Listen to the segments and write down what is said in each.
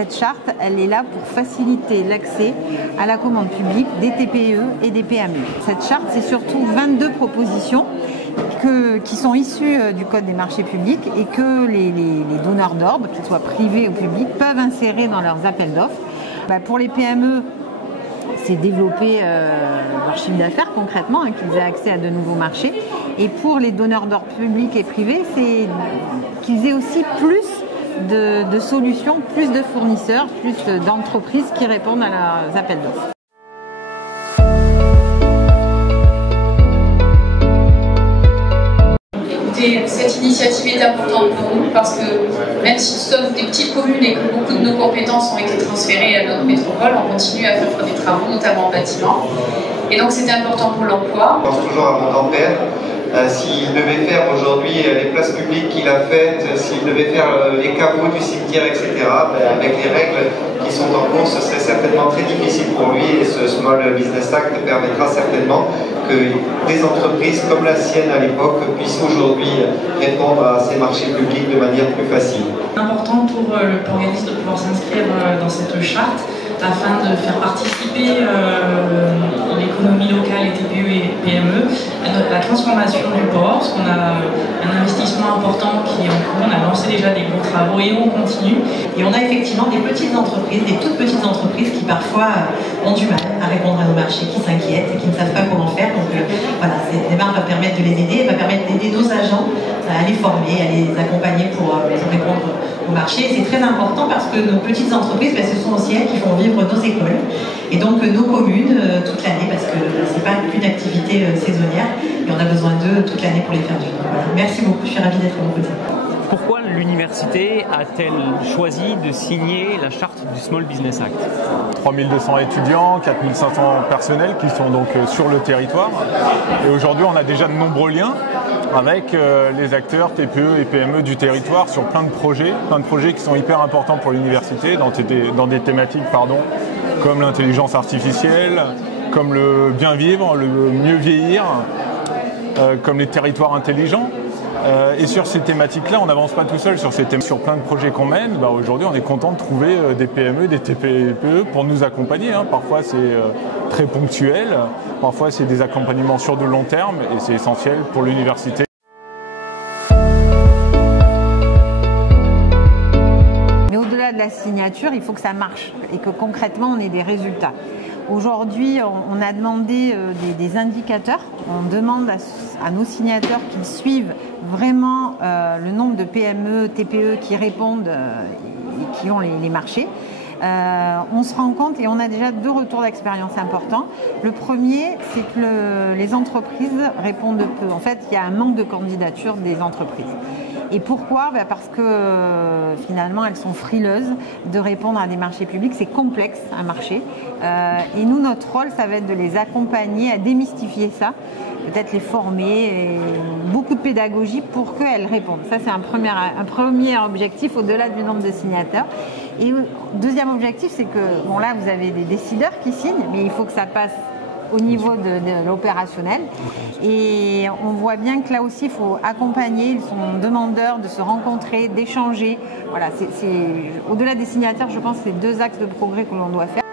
cette charte, elle est là pour faciliter l'accès à la commande publique des TPE et des PME. Cette charte, c'est surtout 22 propositions qui sont issues du Code des marchés publics et que les donneurs d'ordre, qu'ils soient privés ou publics, peuvent insérer dans leurs appels d'offres. Pour les PME, c'est développer leur chiffre d'affaires concrètement, qu'ils aient accès à de nouveaux marchés. Et pour les donneurs d'ordre publics et privés, c'est qu'ils aient aussi plus de solutions, plus de fournisseurs, plus d'entreprises qui répondent à leurs appels d'offres. Cette initiative est importante pour nous parce que même si nous sommes des petites communes et que beaucoup de nos compétences ont été transférées à notre métropole, on continue à faire des travaux, notamment en bâtiment. Et donc c'était important pour l'emploi. Je pense toujours à mon grand-père. S'il devait faire aujourd'hui les places publiques qu'il a faites, s'il devait faire les caveaux du cimetière, etc., avec les règles qui sont en cours, ce serait certainement très difficile pour lui et ce Small Business Act permettra certainement que des entreprises comme la sienne à l'époque puissent aujourd'hui répondre à ces marchés publics de manière plus facile. C'est important pour l'organisme de pouvoir s'inscrire dans cette charte afin de faire participer l'économie locale, les TPE et PME, à la transformation du port, parce qu'on a un investissement important qui est en cours, on a lancé déjà des gros travaux et on continue. Et on a effectivement des petites entreprises, des toutes petites entreprises qui parfois ont du mal à répondre à nos marchés, qui s'inquiètent et qui ne savent pas comment faire. Donc voilà, cette démarche va permettre de les aider, va permettre d'aider nos agents à les former, à les accompagner pour répondre au marché. C'est très important parce que nos petites entreprises, ce sont aussi elles qui font vivre nos écoles et donc nos communes toute l'année, parce que c'est pas qu'une activité saisonnière et on a besoin d'eux toute l'année pour les faire vivre. Voilà. Merci beaucoup, je suis ravie d'être à vos côtés. Pourquoi l'université a-t-elle choisi de signer la charte du Small Business Act ? 3200 étudiants, 4500 personnels qui sont donc sur le territoire. Et aujourd'hui, on a déjà de nombreux liens avec les acteurs TPE et PME du territoire sur plein de projets qui sont hyper importants pour l'université dans des thématiques comme l'intelligence artificielle, comme le bien vivre, le mieux vieillir, comme les territoires intelligents. Et sur ces thématiques-là, on n'avance pas tout seul sur ces thèmes. Sur plein de projets qu'on mène, aujourd'hui, on est content de trouver des PME, des TPE pour nous accompagner. Parfois, c'est très ponctuel. Parfois, c'est des accompagnements sur de long terme et c'est essentiel pour l'université. Mais au-delà de la signature, il faut que ça marche et que concrètement, on ait des résultats. Aujourd'hui, on a demandé des indicateurs. On demande à nos signataires qu'ils suivent vraiment le nombre de PME, TPE qui répondent et qui ont les marchés. On se rend compte et on a déjà 2 retours d'expérience importants. Le premier, c'est que les entreprises répondent peu. En fait, il y a un manque de candidature des entreprises. Et pourquoi ? Parce que finalement, elles sont frileuses de répondre à des marchés publics. C'est complexe, un marché. Et nous, notre rôle, ça va être de les accompagner à démystifier ça, peut-être les former, et beaucoup de pédagogie pour qu'elles répondent. Ça, c'est un premier objectif au-delà du nombre de signataires. Et deuxième objectif, c'est que, là, vous avez des décideurs qui signent, mais il faut que ça passe au niveau de l'opérationnel. Et on voit bien que là aussi, il faut accompagner, ils sont demandeurs de se rencontrer, d'échanger. Voilà, au-delà des signataires, je pense que c'est 2 axes de progrès que l'on doit faire.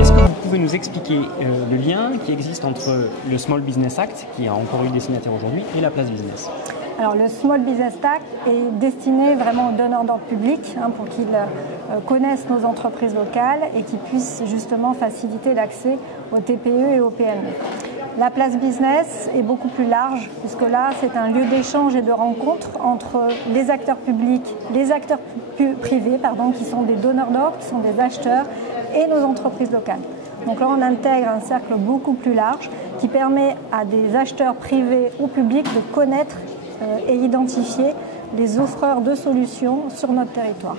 Est-ce que vous pouvez nous expliquer le lien qui existe entre le Small Business Act, qui a encore eu des signataires aujourd'hui, et la place business ? Alors le Small Business Act est destiné vraiment aux donneurs d'ordre public pour qu'ils connaissent nos entreprises locales et qu'ils puissent justement faciliter l'accès aux TPE et aux PME. La place business est beaucoup plus large puisque là c'est un lieu d'échange et de rencontre entre les acteurs publics, les acteurs privés qui sont des donneurs d'ordre, qui sont des acheteurs et nos entreprises locales. Donc là on intègre un cercle beaucoup plus large qui permet à des acheteurs privés ou publics de connaître et identifier les offreurs de solutions sur notre territoire.